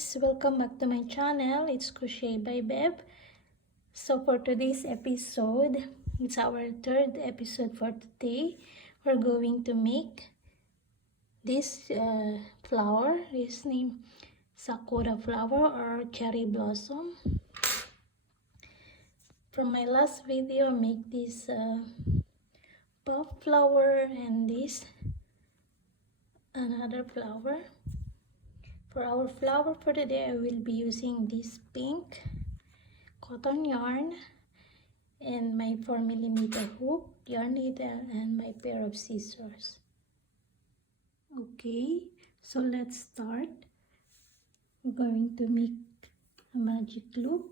guys, welcome back to my channel. It's Crochet by Beb. So for today's episode, it's our third episode for today. We're going to make this flower. It's named Sakura flower or cherry blossom. From my last video, I make this puff flower and this another flower. For our flower for today, I will be using this pink cotton yarn and my 4mm hook, yarn needle, and my pair of scissors. Okay, so let's start. We're going to make a magic loop.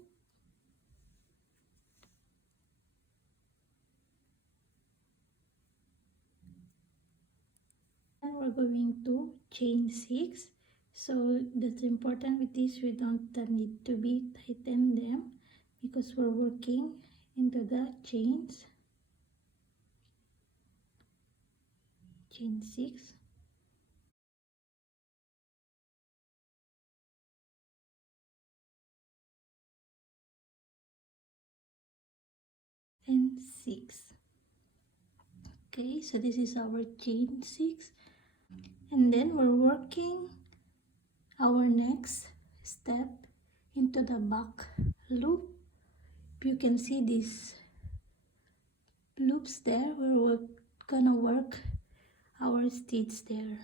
And we're going to chain 6. So that's important with this. We don't need to be tighten them because we're working into the chains. Chain 6. And 6. Okay, so this is our chain 6. And then we're working our next step into the back loop. You can see these loops there where we're gonna work our stitch there.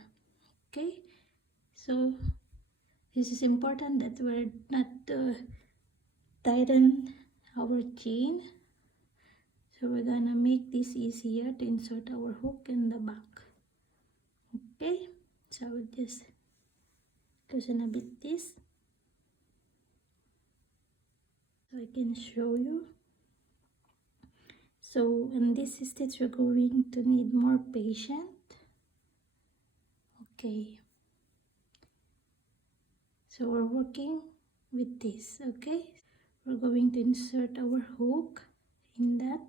Okay, so this is important that we're not tighten our chain, so we're gonna make this easier to insert our hook in the back. Okay, so I will just loosen a bit this so I can show you. So in this stitch we're going to need more patience. Okay, so we're working with this. Okay, we're going to insert our hook in that,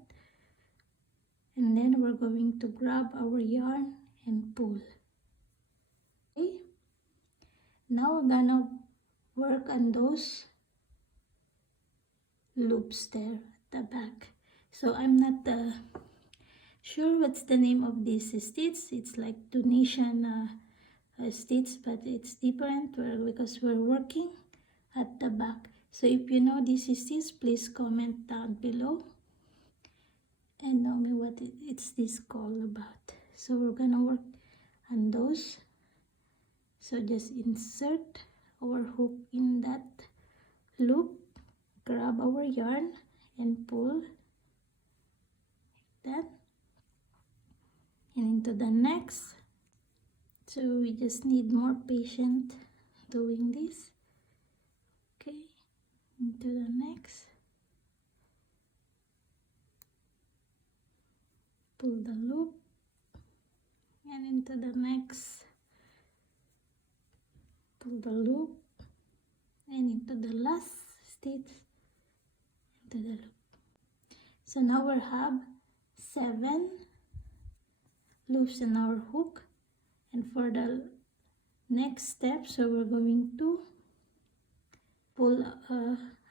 and then we're going to grab our yarn and pull. Okay, now we're gonna work on those loops there at the back. So I'm not sure what's the name of this stitch. It's like Tunisian stitch, but it's different because we're working at the back. So if you know this stitch, please comment down below and tell me what it's this called about. So we're gonna work on those. So just insert our hook in that loop, grab our yarn and pull like that, and into the next. So we just need more patience doing this. Okay, into the next, pull the loop, and into the next, pull the loop, and into the last stitch, into the loop. So now we have 7 loops in our hook, and for the next step, so we're going to pull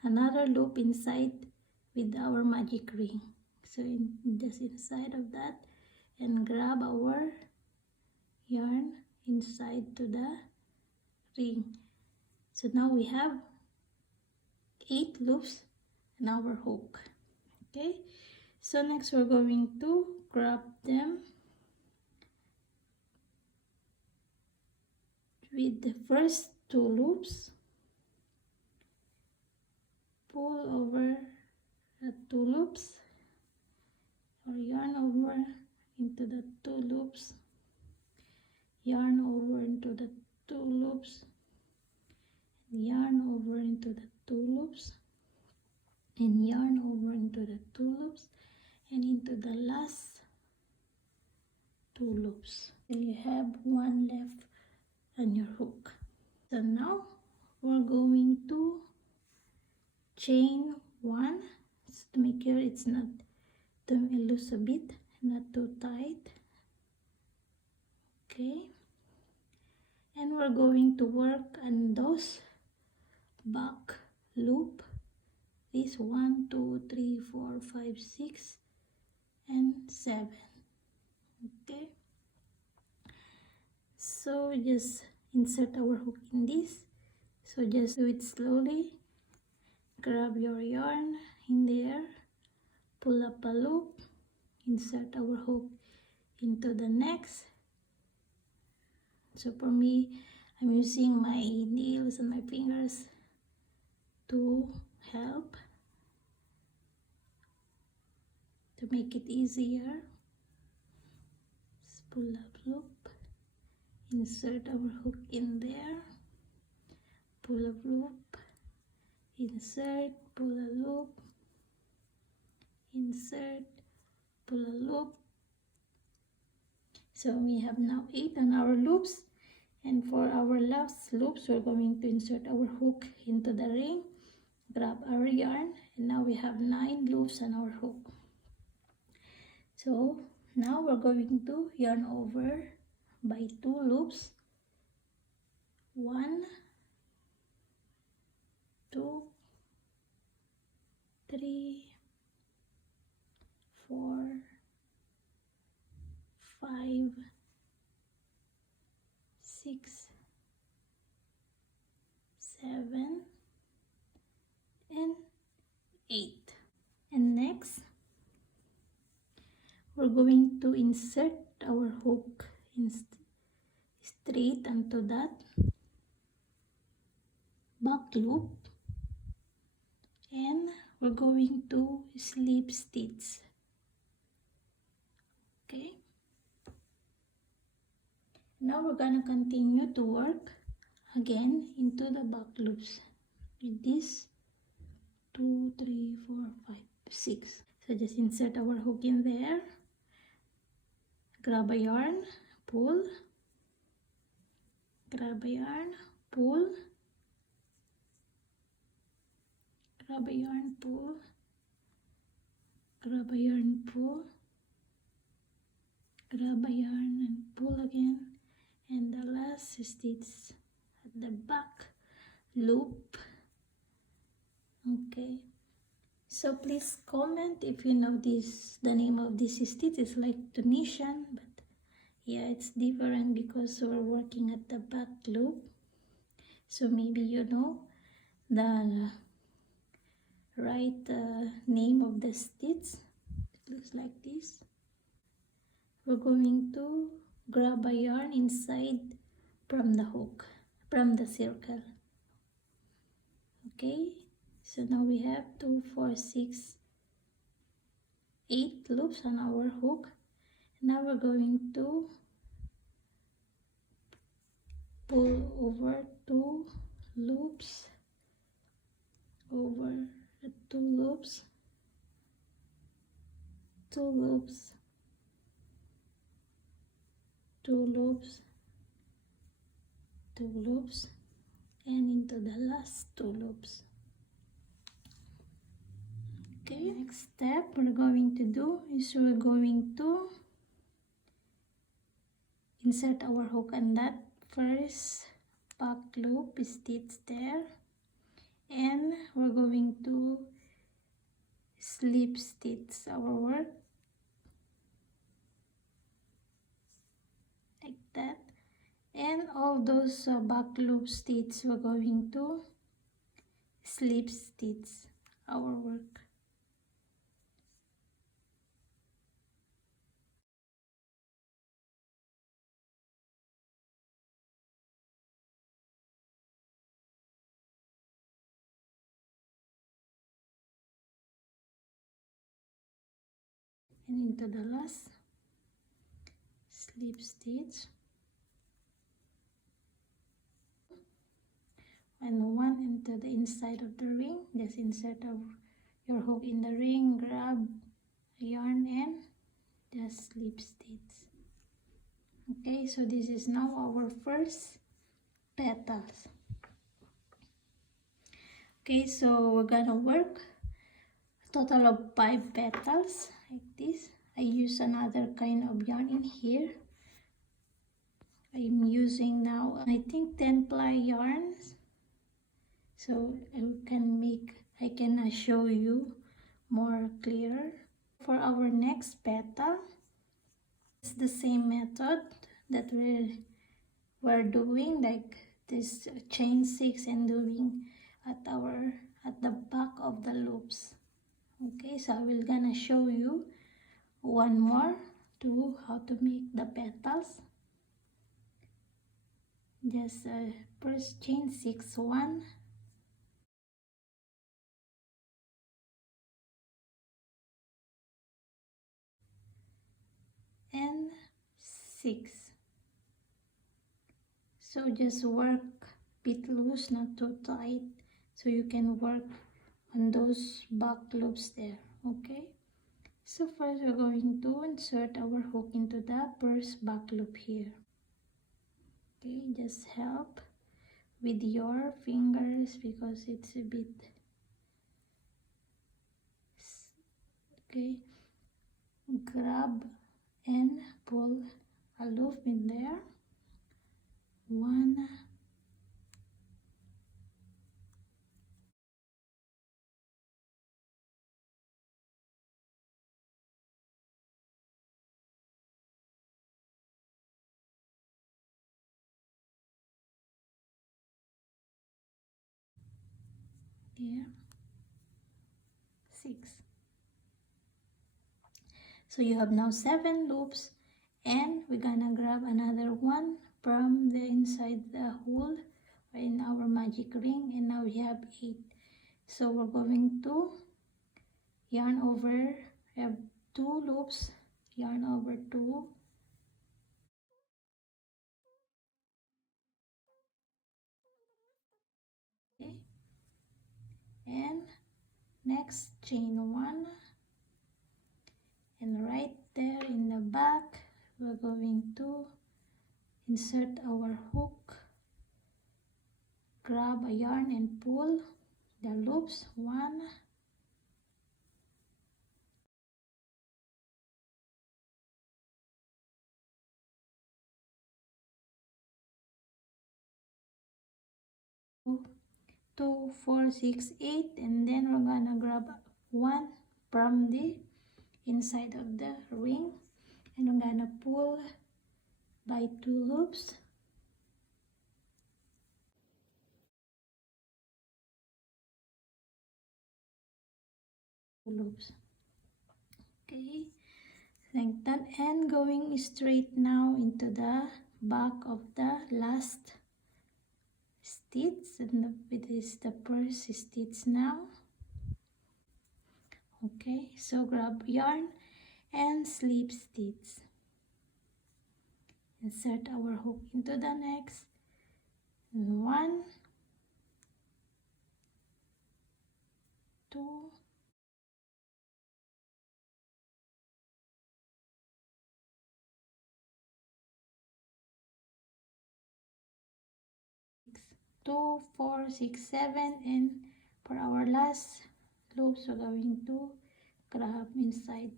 another loop inside with our magic ring. So just inside of that, and grab our yarn inside to the ring. So now we have 8 loops in our hook. Okay, so next we're going to grab them with the first 2 loops, pull over the 2 loops, or yarn over into the 2 loops, yarn over into the 2 loops, yarn over into the 2 loops, and yarn over into the 2 loops, and into the last 2 loops. And you have 1 left on your hook. So now we're going to chain 1 to make sure it's not too loose a bit, not too tight. Okay, and we're going to work on those back loop. This 1, 2, 3, 4, 5, 6, and 7. Okay, so just insert our hook in this. So just do it slowly. Grab your yarn in there, pull up a loop, insert our hook into the next. So for me, I'm using my nails and my fingers to help, to make it easier. Just pull up loop, insert our hook in there, pull up loop, insert, pull a loop, insert, pull a loop. So we have now 8 on our loops, and for our last loops we're going to insert our hook into the ring, grab our yarn, and now we have 9 loops on our hook. So now we're going to yarn over by 2 loops. 1, 2, 3, 4, 5, 6, 7, and 8. And next, we're going to insert our hook straight onto that back loop, and we're going to slip stitch. Okay, now we're gonna continue to work again into the back loops with this 2, 3, 4, 5, 6. So just insert our hook in there, grab a yarn, pull, grab a yarn, pull, grab a yarn, pull, grab a yarn, pull, grab a yarn and pull again, and the last stitch at the back loop. Okay, so please comment if you know this, the name of this stitch. Is like Tunisian, but yeah, it's different because we're working at the back loop. So maybe you know the right name of the stitch. It looks like this. We're going to grab a yarn inside from the hook, from the circle. Okay, so now we have 2, 4, 6, 8 loops on our hook. Now we're going to pull over 2 loops, over the 2 loops, 2 loops, 2 loops, 2 loops, and into the last 2 loops. Okay, next step we're going to do is we're going to insert our hook on that first back loop stitch there, and we're going to slip stitch our work like that, and all those back loop stitch we're going to slip stitch our work. And into the last slip stitch, and one into the inside of the ring. Just insert your hook in the ring, grab yarn and just slip stitch. Okay, so this is now our first petals. Okay, so we're gonna work a total of 5 petals like this. I use another kind of yarn in here. I'm using now, I think, 10 ply yarns. so I can show you more clear. For our next petal, it's the same method that we're doing, like this chain 6 and doing at the back of the loops. Okay, so I will gonna show you one more to how to make the petals. Just first chain 6, 1, and 6. So just work bit loose, not too tight, so you can work on those back loops there. Okay, so first we're going to insert our hook into the first back loop here. Okay, just help with your fingers because it's a bit, okay, grab and pull a loop in there. 1, here, 6. So you have now 7 loops, and we're gonna grab another one from the inside the hole in our magic ring, and now we have 8. So we're going to yarn over, we have 2 loops, yarn over 2, okay, and next chain 1, and right there in the back we're going to insert our hook, grab a yarn and pull the loops. 1, 2, 4, 6, 8, and then we're gonna grab 1 from the inside of the ring, and I'm gonna pull by 2 loops, okay, like that, and going straight now into the back of the last stitch, and it is the first stitch now. Okay, so grab yarn and slip stitch, insert our hook into the next, 1, 2, 2, 4, 6, 7, and for our last loops we're going to grab inside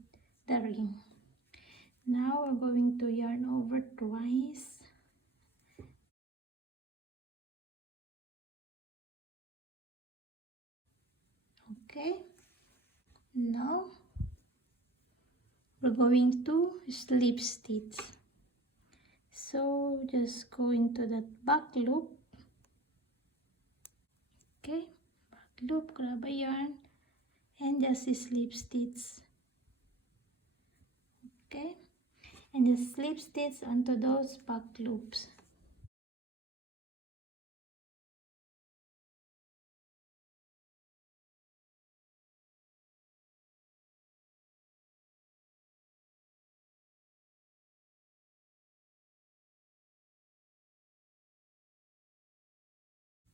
the ring. Now we're going to yarn over twice, okay. Now we're going to slip stitch, so just go into that back loop, okay, back loop, grab a yarn and just slip stitch, okay, and just slip stitch onto those back loops.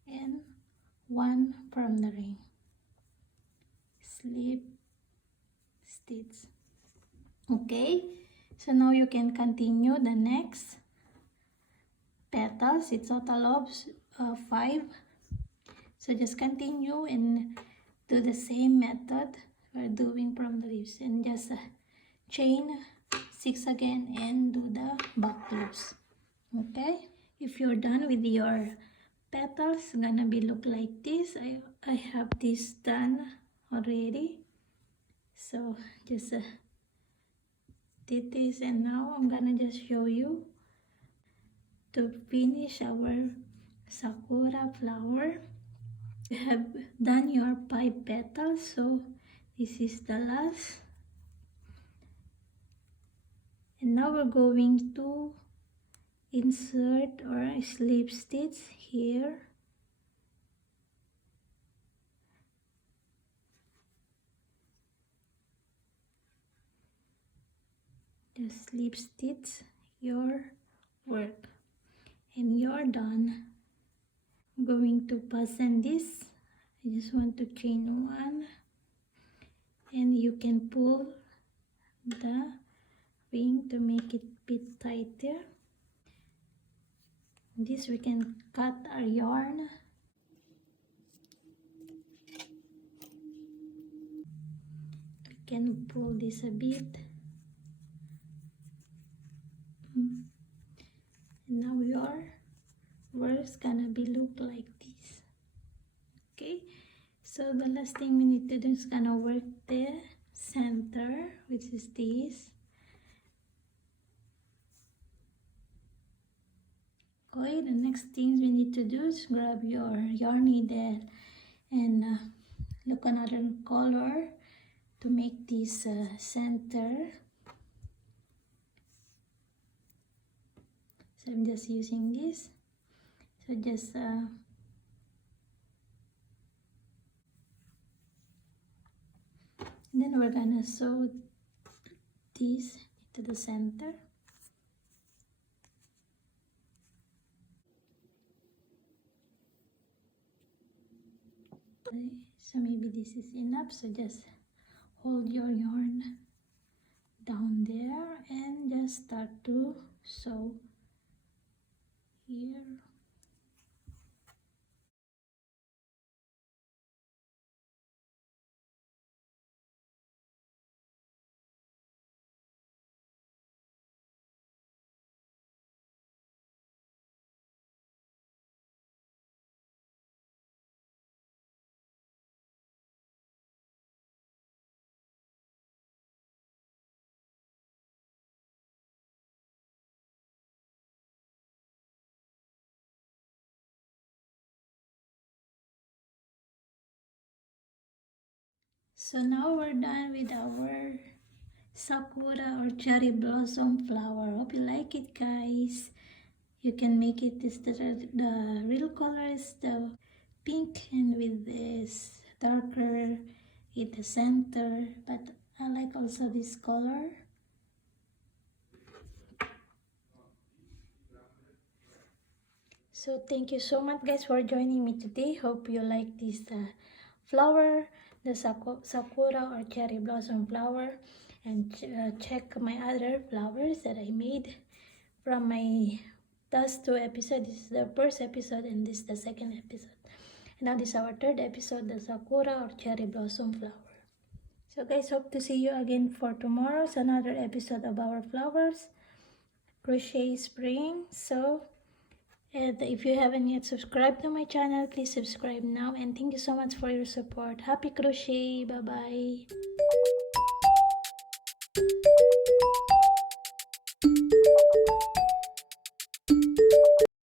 And 1 from the ring, slip stitch, okay. So now you can continue the next petals. It's total of 5, so just continue and do the same method we're doing from the leaves, and just chain 6 again and do the back loops, okay. If you're done with your petals gonna be look like this. I have this done already, so just did this, and now I'm gonna just show you to finish our sakura flower. You have done your 5 petals, so this is the last, and now we're going to insert or slip stitch here. Just slip stitch your work and you're done. I'm going to fasten this. I just want to chain one, and you can pull the ring to make it bit tighter. This we can cut our yarn. We can pull this a bit. And now your work's gonna be look like this. Okay, so the last thing we need to do is gonna work the center, which is this. Okay, the next things we need to do is grab your yarn needle and look another color to make this center. So I'm just using this. So just then we're gonna sew this to the center. Okay, so maybe this is enough, so just hold your yarn down there and just start to sew here. So now we're done with our sakura or cherry blossom flower. Hope you like it, guys. You can make it this the real color is the pink, and with this darker in the center, but I like also this color. So thank you so much, guys, for joining me today. Hope you like this flower, the sakura or cherry blossom flower, and check my other flowers that I made from my last 2 episodes. This is the first episode and this is the second episode. And now this is our third episode, the sakura or cherry blossom flower. So guys, hope to see you again for tomorrow's another episode of our flowers crochet spring. So and if you haven't yet subscribed to my channel, please subscribe now, and thank you so much for your support. Happy crochet. Bye bye.